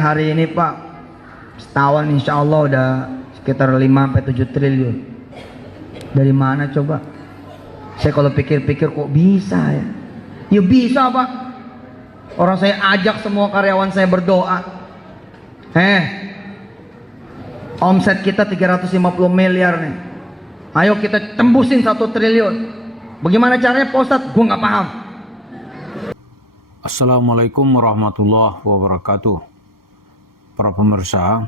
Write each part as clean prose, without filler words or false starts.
hari ini Pak, setahun insya Allah udah sekitar 5-7 triliun. Dari mana coba? Saya kalau pikir-pikir kok bisa ya? Ya bisa Pak. Orang saya ajak semua karyawan saya berdoa. Omset kita 350 miliar nih. Ayo kita tembusin 1 triliun. Bagaimana caranya Pak Ustadz? Gue nggak paham. Assalamualaikum warahmatullahi wabarakatuh. Para pemirsa,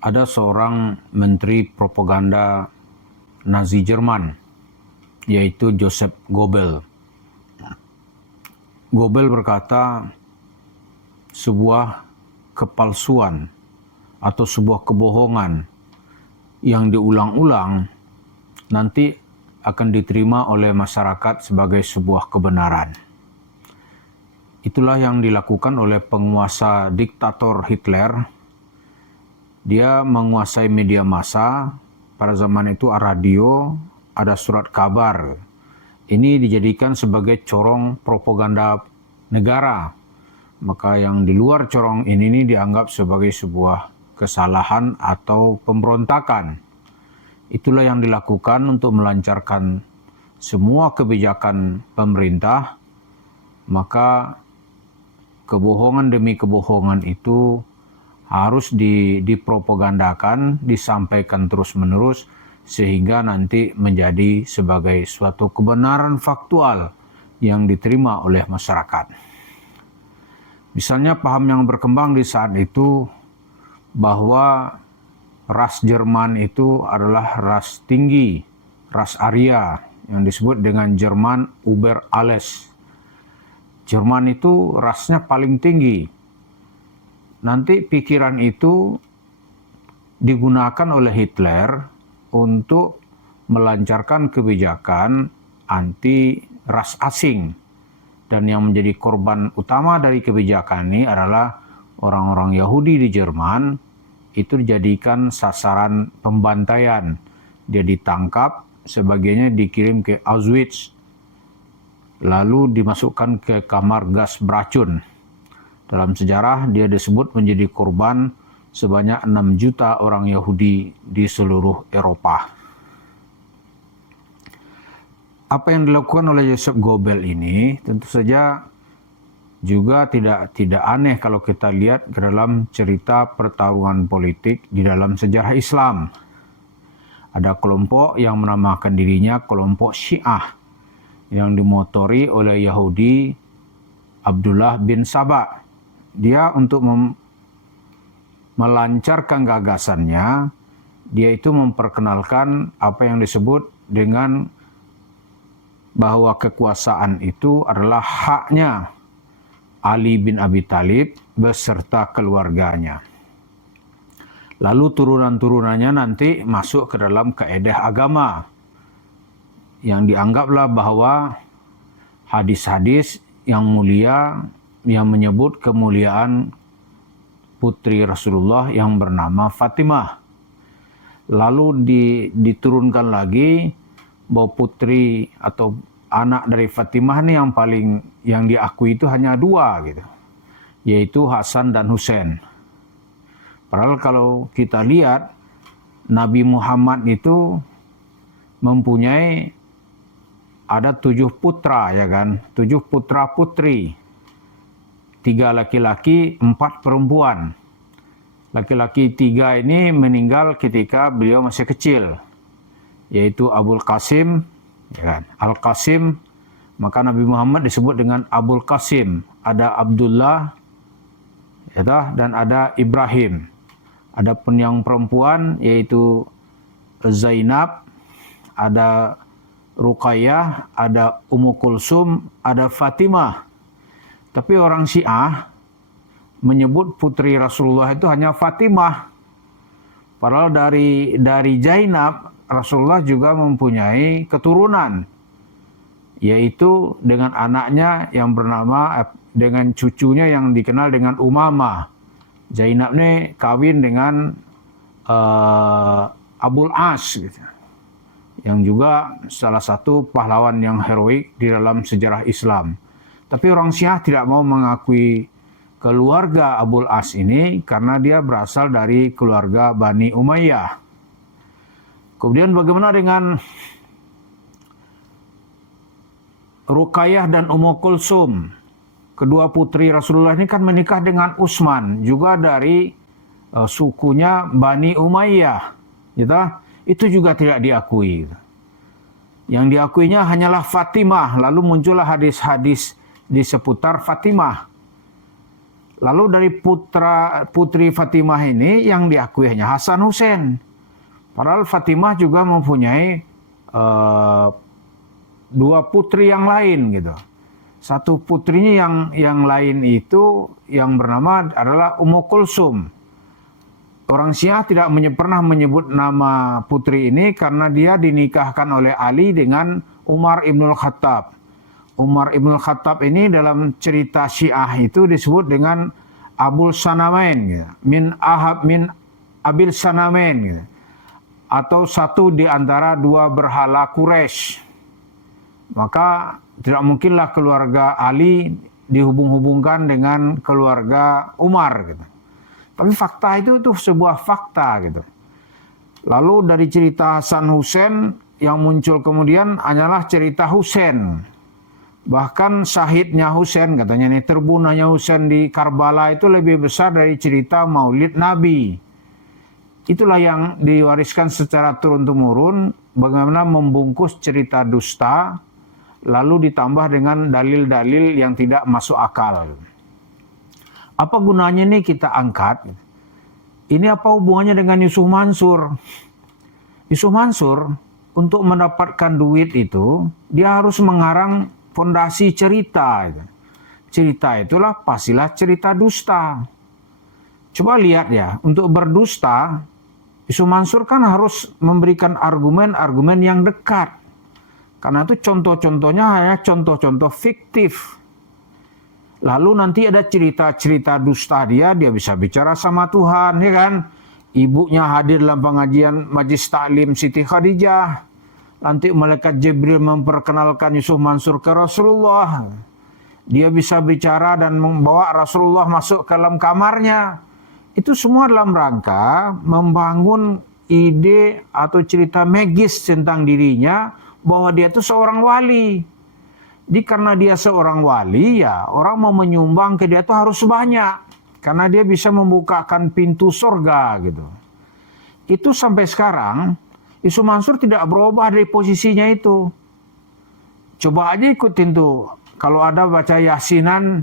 ada seorang menteri propaganda Nazi Jerman, yaitu Joseph Goebbels. Goebbels berkata, sebuah kepalsuan atau sebuah kebohongan yang diulang-ulang nanti akan diterima oleh masyarakat sebagai sebuah kebenaran. Itulah yang dilakukan oleh penguasa diktator Hitler. Dia menguasai media massa. Pada zaman itu radio, ada surat kabar. Ini dijadikan sebagai corong propaganda negara. Maka yang di luar corong ini dianggap sebagai sebuah kesalahan atau pemberontakan. Itulah yang dilakukan untuk melancarkan semua kebijakan pemerintah. Maka kebohongan demi kebohongan itu harus dipropagandakan, disampaikan terus-menerus, sehingga nanti menjadi sebagai suatu kebenaran faktual yang diterima oleh masyarakat. Misalnya paham yang berkembang di saat itu bahwa ras Jerman itu adalah ras tinggi, ras Arya, yang disebut dengan Jerman über alles. Jerman itu rasnya paling tinggi. Nanti pikiran itu digunakan oleh Hitler untuk melancarkan kebijakan anti ras asing. Dan yang menjadi korban utama dari kebijakan ini adalah orang-orang Yahudi di Jerman. Itu dijadikan sasaran pembantaian. Dia ditangkap, sebagainya dikirim ke Auschwitz. Lalu dimasukkan ke kamar gas beracun. Dalam sejarah dia disebut menjadi korban sebanyak 6 juta orang Yahudi di seluruh Eropa. Apa yang dilakukan oleh Joseph Goebbels ini tentu saja juga tidak aneh kalau kita lihat ke dalam cerita pertarungan politik di dalam sejarah Islam. Ada kelompok yang menamakan dirinya kelompok Syiah, yang dimotori oleh Yahudi Abdullah bin Saba. Dia untuk melancarkan gagasannya, dia itu memperkenalkan apa yang disebut dengan bahwa kekuasaan itu adalah haknya Ali bin Abi Thalib beserta keluarganya. Lalu turunan-turunannya nanti masuk ke dalam kaedah agama, yang dianggaplah bahwa hadis-hadis yang mulia yang menyebut kemuliaan putri Rasulullah yang bernama Fatimah. Lalu diturunkan lagi bahwa putri atau anak dari Fatimah ini yang diakui itu hanya 2 gitu, yaitu Hasan dan Husain. Padahal kalau kita lihat Nabi Muhammad itu mempunyai ada 7 putra, ya kan? 7 putra putri. 3 laki-laki, 4 perempuan. Laki-laki 3 ini meninggal ketika beliau masih kecil, yaitu Abul Qasim, ya kan? Al-Qasim. Maka Nabi Muhammad disebut dengan Abul Qasim. Ada Abdullah, ya, dan ada Ibrahim. Adapun yang perempuan yaitu Zainab, ada Ruqayyah, ada Ummu Kulsum, ada Fatimah. Tapi orang Syiah menyebut putri Rasulullah itu hanya Fatimah. Padahal dari Zainab, Rasulullah juga mempunyai keturunan, yaitu dengan anaknya yang bernama, dengan cucunya yang dikenal dengan Umamah. Zainab ini kawin dengan Abul As, gitu, yang juga salah satu pahlawan yang heroik di dalam sejarah Islam. Tapi orang Syiah tidak mau mengakui keluarga Abul As ini karena dia berasal dari keluarga Bani Umayyah. Kemudian bagaimana dengan Ruqayyah dan Ummu Kulsum? Kedua putri Rasulullah ini kan menikah dengan Utsman, juga dari sukunya Bani Umayyah. Gitu? Itu juga tidak diakui. Yang diakuinya hanyalah Fatimah. Lalu muncullah hadis-hadis di seputar Fatimah. Lalu dari putri Fatimah ini yang diakui hanya Hasan Husain. Padahal Fatimah juga mempunyai dua putri yang lain gitu. Satu putrinya yang lain itu yang bernama adalah Ummu Kulsum. Orang Syiah tidak pernah menyebut nama putri ini karena dia dinikahkan oleh Ali dengan Umar Ibnul Khattab. Umar Ibnul Khattab ini dalam cerita Syiah itu disebut dengan Abul Sanamain, gitu. min Abil Sanamain, gitu. Atau satu di antara dua berhala Quraisy. Maka tidak mungkinlah keluarga Ali dihubung-hubungkan dengan keluarga Umar, gitu. Tapi fakta itu sebuah fakta gitu. Lalu dari cerita Hasan Husain yang muncul kemudian hanyalah cerita Husain. Bahkan syahidnya Husain, katanya nih, terbunuhnya Husain di Karbala itu lebih besar dari cerita Maulid Nabi. Itulah yang diwariskan secara turun-temurun, bagaimana membungkus cerita dusta lalu ditambah dengan dalil-dalil yang tidak masuk akal. Apa gunanya nih kita angkat? Ini apa hubungannya dengan Yusuf Mansur? Yusuf Mansur untuk mendapatkan duit itu, dia harus mengarang fondasi cerita. Cerita itulah pastilah cerita dusta. Coba lihat ya, untuk berdusta, Yusuf Mansur kan harus memberikan argumen-argumen yang dekat. Karena itu contoh-contohnya hanya contoh-contoh fiktif. Lalu nanti ada cerita-cerita dusta dia bisa bicara sama Tuhan, ya kan? Ibunya hadir dalam pengajian Majlis Taklim Siti Khadijah. Nanti malaikat Jibril memperkenalkan Yusuf Mansur ke Rasulullah. Dia bisa bicara dan membawa Rasulullah masuk ke dalam kamarnya. Itu semua dalam rangka membangun ide atau cerita magis tentang dirinya bahwa dia itu seorang wali. Jadi karena dia seorang wali, ya orang mau menyumbang ke dia itu harus banyak. Karena dia bisa membukakan pintu surga gitu. Itu sampai sekarang, Yusuf Mansur tidak berubah dari posisinya itu. Coba aja ikutin tuh, kalau ada baca yasinan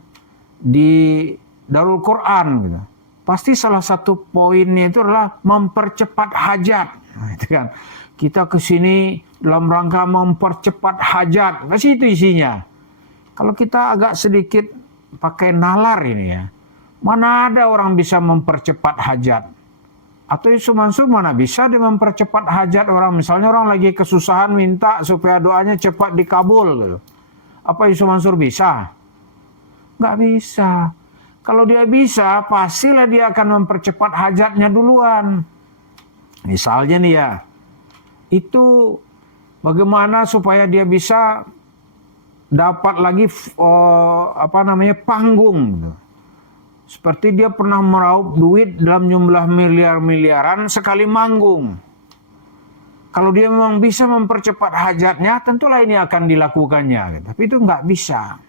di Darul Quran gitu. Pasti salah satu poinnya itu adalah mempercepat hajat. Nah, itu kan. Kita ke sini dalam rangka mempercepat hajat. Pasti itu isinya. Kalau kita agak sedikit pakai nalar ini ya. Mana ada orang bisa mempercepat hajat. Atau Yusuf Mansur mana bisa dia mempercepat hajat orang. Misalnya orang lagi kesusahan minta supaya doanya cepat dikabul. Gitu. Apa Yusuf Mansur bisa? Nggak bisa. Kalau dia bisa, pastilah dia akan mempercepat hajatnya duluan. Misalnya nih ya. Itu bagaimana supaya dia bisa dapat lagi panggung. Seperti dia pernah meraup duit dalam jumlah miliar-miliaran sekali manggung. Kalau dia memang bisa mempercepat hajatnya, tentulah ini akan dilakukannya. Tapi itu nggak bisa.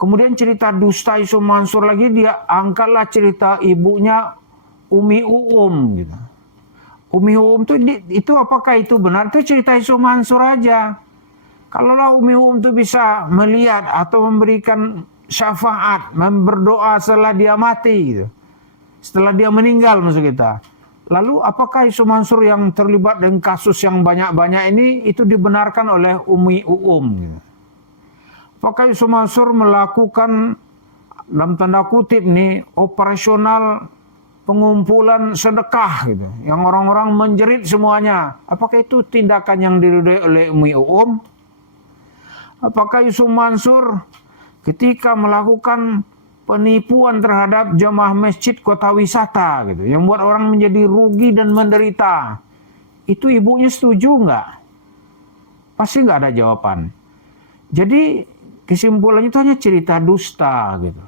Kemudian cerita dusta Yusuf Mansur lagi, dia angkatlah cerita ibunya Umi Uum gitu. Umi Uum itu apakah itu benar? Itu cerita Yusuf Mansur aja. Kalaulah Umi Uum itu bisa melihat atau memberikan syafaat, berdoa setelah dia mati, gitu. Setelah dia meninggal maksud kita. Lalu apakah Yusuf Mansur yang terlibat dengan kasus yang banyak-banyak ini itu dibenarkan oleh Umi Uum? Gitu. Apakah Yusuf Mansur melakukan dalam tanda kutip nih operasional pengumpulan sedekah gitu, yang orang-orang menjerit semuanya? Apakah itu tindakan yang diridhoi oleh Umi Uum? Apakah Yusuf Mansur ketika melakukan penipuan terhadap jemaah masjid kota wisata gitu, yang buat orang menjadi rugi dan menderita, itu ibunya setuju nggak? Pasti nggak ada jawaban. Jadi kesimpulannya itu hanya cerita dusta gitu.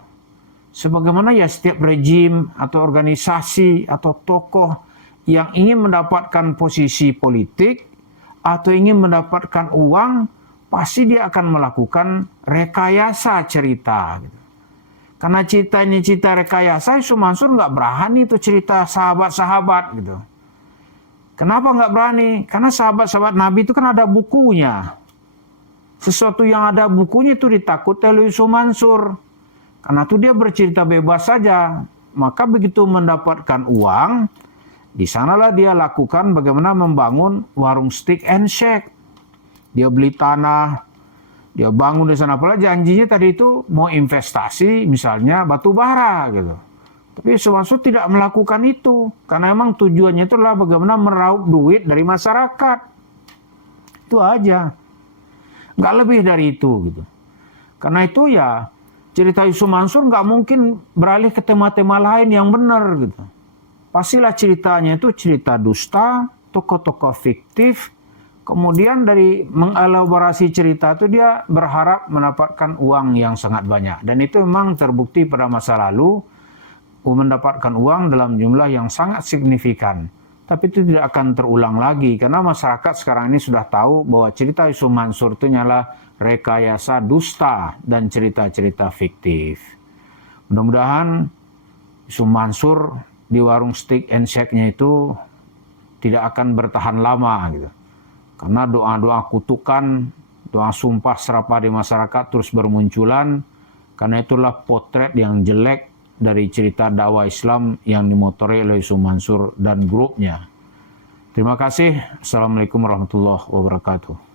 Sebagaimana ya setiap rejim atau organisasi atau tokoh yang ingin mendapatkan posisi politik atau ingin mendapatkan uang, pasti dia akan melakukan rekayasa cerita. Karena cerita ini cerita rekayasa, Yusuf Mansur nggak berani itu cerita sahabat-sahabat gitu. Kenapa nggak berani? Karena sahabat-sahabat Nabi itu kan ada bukunya. Sesuatu yang ada bukunya itu ditakuti oleh Yusuf Mansur. Karena itu dia bercerita bebas saja. Maka begitu mendapatkan uang, di sanalah dia lakukan bagaimana membangun warung steak and shake. Dia beli tanah, dia bangun di sana. Apalagi janjinya tadi itu mau investasi misalnya batu bara gitu. Tapi Yusuf Mansur tidak melakukan itu. Karena memang tujuannya itu adalah bagaimana meraup duit dari masyarakat. Itu aja. Nggak lebih dari itu gitu. Karena itu ya cerita Yusuf Mansur nggak mungkin beralih ke tema-tema lain yang benar gitu. Pastilah ceritanya itu cerita dusta, tokoh-tokoh fiktif. Kemudian dari mengelaborasi cerita itu dia berharap mendapatkan uang yang sangat banyak. Dan itu memang terbukti pada masa lalu mendapatkan uang dalam jumlah yang sangat signifikan. Tapi itu tidak akan terulang lagi karena masyarakat sekarang ini sudah tahu bahwa cerita Yusuf Mansur itu hanyalah rekayasa dusta dan cerita-cerita fiktif. Mudah-mudahan Yusuf Mansur di warung steak and shake-nya itu tidak akan bertahan lama gitu. Karena doa-doa kutukan, doa sumpah serapah di masyarakat terus bermunculan. Karena itulah potret yang jelek dari cerita dakwah Islam yang dimotori oleh Yusuf Mansur dan grupnya. Terima kasih. Assalamualaikum warahmatullahi wabarakatuh.